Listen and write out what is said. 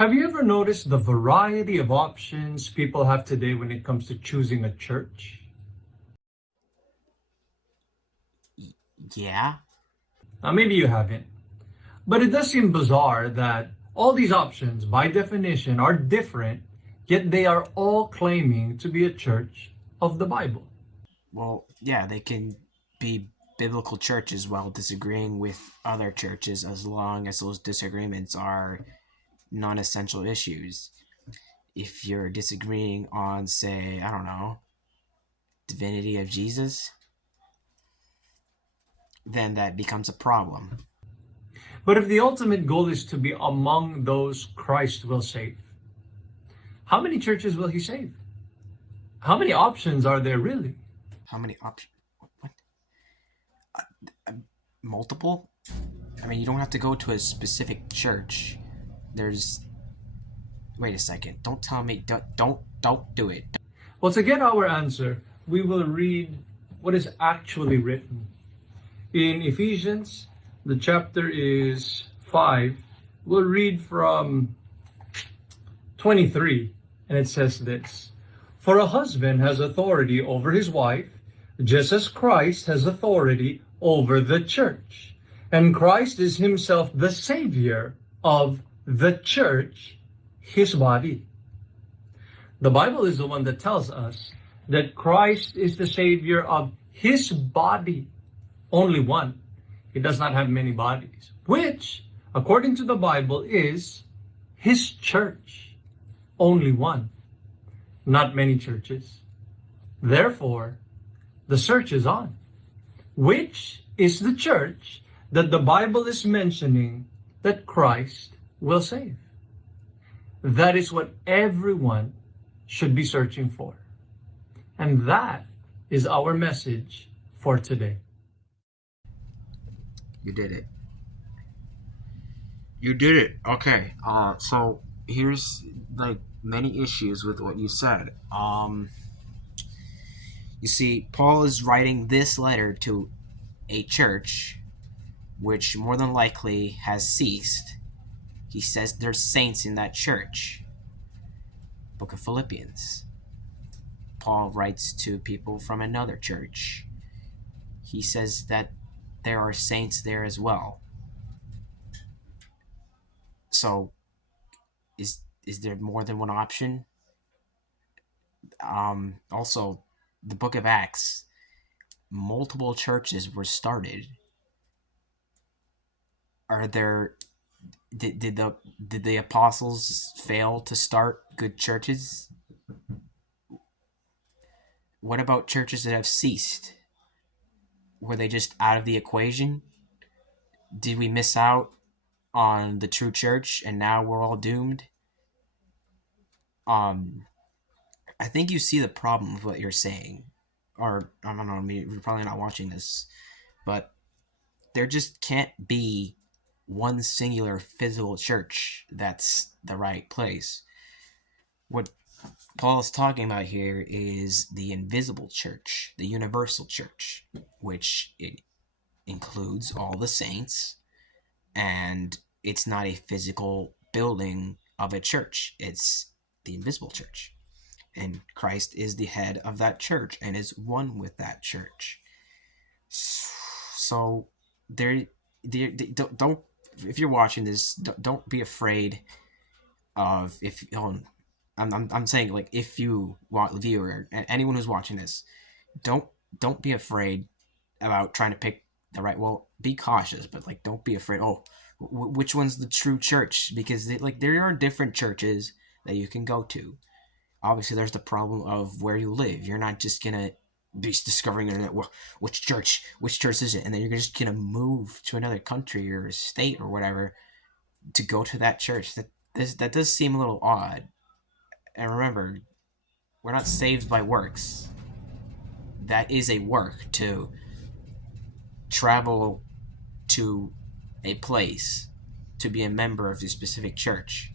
Have you ever noticed the variety of options people have today when it comes to choosing a church? Yeah. Now, maybe you haven't, but it does seem bizarre that all these options, by definition, are different, yet they are all claiming to be a church of the Bible. Well, yeah, they can be biblical churches while disagreeing with other churches as long as those disagreements are non essential issues. If you're disagreeing on, say, I don't know, divinity of Jesus, then that becomes a problem. But if the ultimate goal is to be among those Christ will save, how many churches will he save? How many options are there really? How many options? What? Multiple? I mean, you don't have to go to a specific church. There's. Wait a second. Don't tell me. Don't do it. Well, to get our answer, we will read what is actually written. In Ephesians, the chapter is 5. We'll read from 23, and it says this: For a husband has authority over his wife, just as Christ has authority over the church. And Christ is himself the Savior of the church, his body. The Bible is the one that tells us that Christ is the Savior of his body, only one. He does not have many bodies, which, according to the Bible, is his church, only one, not many churches. Therefore, the search is on. Which is the church that the Bible is mentioning that Christ will save? That is what everyone should be searching for. And that is our message for today. You did it. You did it. Okay. So here's like many issues with what you said. You see, Paul is writing this letter to a church which more than likely has ceased. He says there's saints in that church. Book of Philippians. Paul writes to people from another church. He says that there are saints there as well. So is there more than one option? Also, the book of Acts, multiple churches were started. Are there did the apostles fail to start good churches? What about churches that have ceased? Were they just out of the equation? Did we miss out on the true church and now we're all doomed? Um I think you see the problem with what you're saying. Or I don't know, you're probably not watching this, but there just can't be one singular physical church that's the right place. What Paul is talking about here is the invisible church, the universal church, which it includes all the saints, and it's not a physical building of a church, it's the invisible church. And Christ is the head of that church and is one with that church. So don't if you're watching this, don't be afraid of if I'm saying, like, if you want viewer and anyone who's watching this, don't don't be afraid about trying to pick the right. Well, be cautious, but like don't be afraid. Oh, which one's the true church? Because there are different churches that you can go to. Obviously, there's the problem of where you live. You're not just gonna be discovering internet. Well, which church is it? And then you're just gonna move to another country or state or whatever to go to that church. That does seem a little odd. And remember, we're not saved by works. That is a work to travel to a place to be a member of a specific church.